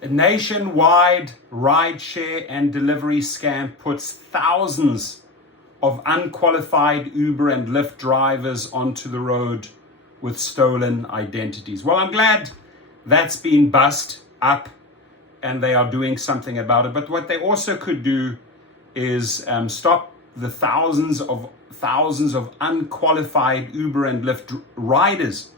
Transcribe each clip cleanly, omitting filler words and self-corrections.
A nationwide rideshare and delivery scam puts thousands of unqualified Uber and Lyft drivers onto the road with stolen identities. Well, I'm glad that's been bust up and they are doing something about it. But what they also could do is stop the thousands of unqualified Uber and Lyft riders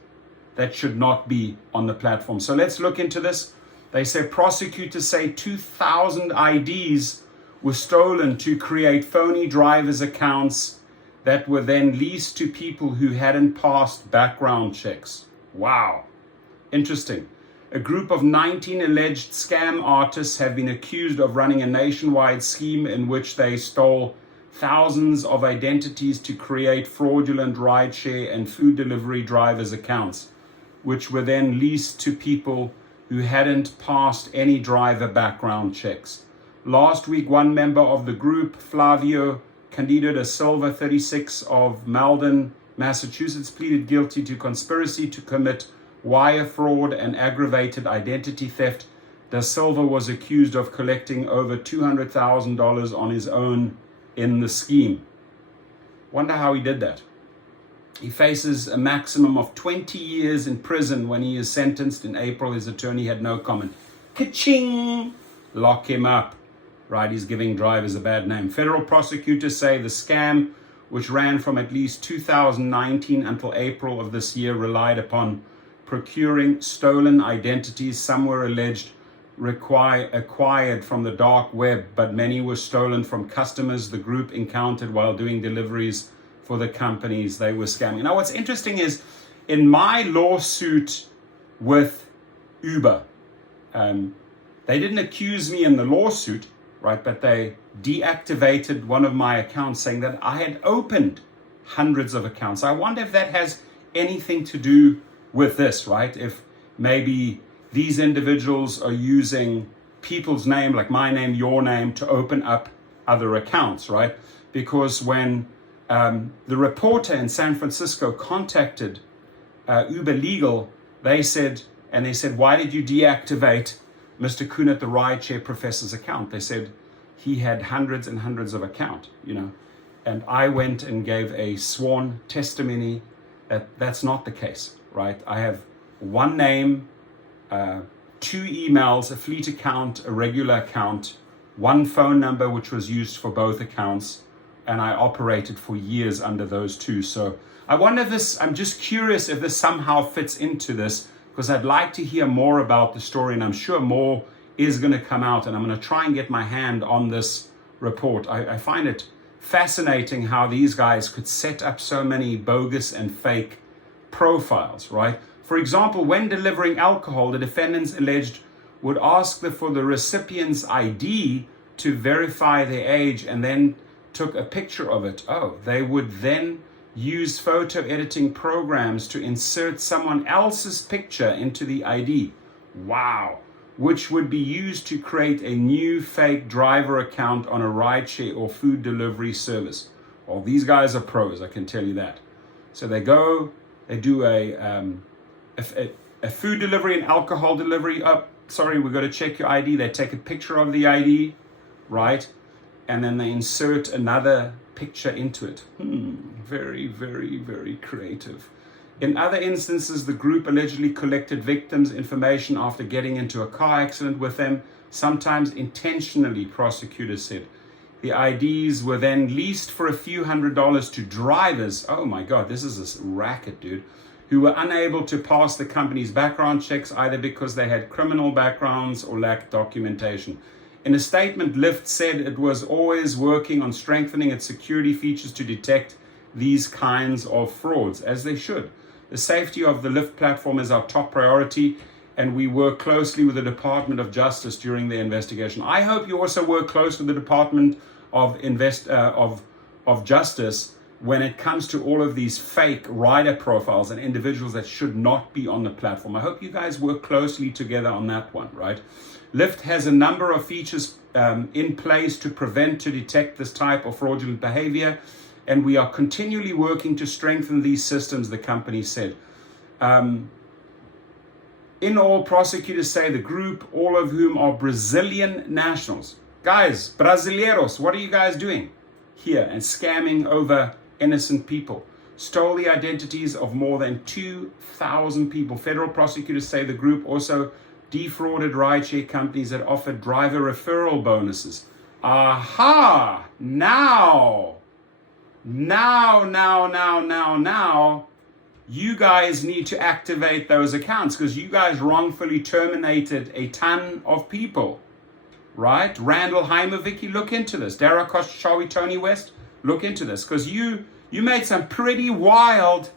that should not be on the platform. So let's look into this. They say prosecutors say 2,000 IDs were stolen to create phony drivers' accounts that were then leased to people who hadn't passed background checks. Wow. Interesting. A group of 19 alleged scam artists have been accused of running a nationwide scheme in which they stole thousands of identities to create fraudulent rideshare and food delivery drivers' accounts, which were then leased to people who hadn't passed any driver background checks. Last week, one member of the group, Flavio Candido da Silva, 36, of Malden, Massachusetts, pleaded guilty to conspiracy to commit wire fraud and aggravated identity theft. Da Silva was accused of collecting over $200,000 on his own in the scheme. Wonder how he did that. He faces a maximum of 20 years in prison when he is sentenced in April. His attorney had no comment. Ka-ching! Lock him up. Right, he's giving drivers a bad name. Federal prosecutors say the scam, which ran from at least 2019 until April of this year, relied upon procuring stolen identities. Some were alleged acquired from the dark web, but many were stolen from customers the group encountered while doing deliveries for the companies they were scamming. Now, what's interesting is in my lawsuit with Uber, they didn't accuse me in the lawsuit, right? But they deactivated one of my accounts saying that I had opened hundreds of accounts. I wonder if that has anything to do with this, right? If maybe these individuals are using people's name, like my name, your name, to open up other accounts, right? Because when the reporter in San Francisco contacted Uber Legal, they said, why did you deactivate Mr. Kunert, the rideshare professor's account? They said he had hundreds and hundreds of accounts, and I went and gave a sworn testimony that that's not the case, right? I have one name, 2 emails, a fleet account, a regular account, one phone number, which was used for both accounts, and I operated for years under those 2. So I wonder if this, I'm just curious if this somehow fits into this, because I'd like to hear more about the story, and I'm sure more is going to come out, and I'm going to try and get my hand on this report. I find it fascinating how these guys could set up so many bogus and fake profiles, right? For example, when delivering alcohol, the defendants alleged would ask for the recipient's ID to verify their age and then took a picture of it. Oh, they would then use photo editing programs to insert someone else's picture into the ID. Wow. Which would be used to create a new fake driver account on a rideshare or food delivery service. Well, these guys are pros, I can tell you that. So they go, they do a food delivery and alcohol delivery. Oh, sorry, we've got to check your ID. They take a picture of the ID, right? And then they insert another picture into it. Very, very, very creative. In other instances, the group allegedly collected victims' information after getting into a car accident with them, sometimes intentionally, prosecutors said. The IDs were then leased for a few $100s to drivers. Oh my God, this is a racket, dude. Who were unable to pass the company's background checks either because they had criminal backgrounds or lacked documentation. In a statement, Lyft said it was always working on strengthening its security features to detect these kinds of frauds, as they should. The safety of the Lyft platform is our top priority, and we work closely with the Department of Justice during the investigation. I hope you also work close with the Department of Justice when it comes to all of these fake rider profiles and individuals that should not be on the platform. I hope you guys work closely together on that one, right? Lyft has a number of features in place to prevent, to detect this type of fraudulent behavior, and we are continually working to strengthen these systems, the company said. In all, prosecutors say the group, all of whom are Brazilian nationals. Guys, brasileiros, what are you guys doing here and scamming over innocent people? Stole the identities of more than 2,000 people. Federal prosecutors say the group also defrauded rideshare companies that offered driver referral bonuses. Aha! Now, you guys need to activate those accounts because you guys wrongfully terminated a ton of people, right? Randall Heimovicki, look into this. Dara Kochawi, Tony West, look into this because you made some pretty wild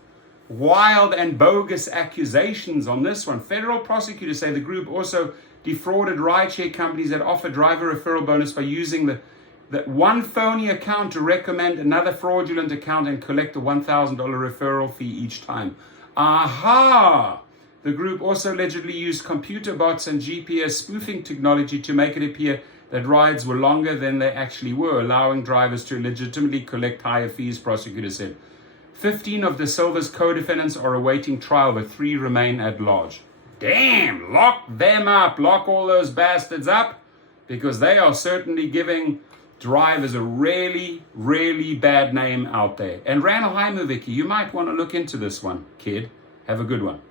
and bogus accusations on this one. Federal prosecutors say the group also defrauded rideshare companies that offer driver referral bonus by using that one phony account to recommend another fraudulent account and collect a $1,000 referral fee each time. Aha! The group also allegedly used computer bots and GPS spoofing technology to make it appear that rides were longer than they actually were, allowing drivers to legitimately collect higher fees, prosecutors said. 15 of De Silva's co-defendants are awaiting trial, but 3 remain at large. Damn! Lock them up! Lock all those bastards up, because they are certainly giving drivers a really, really bad name out there. And Randall Heimovicki, you might want to look into this one, kid. Have a good one.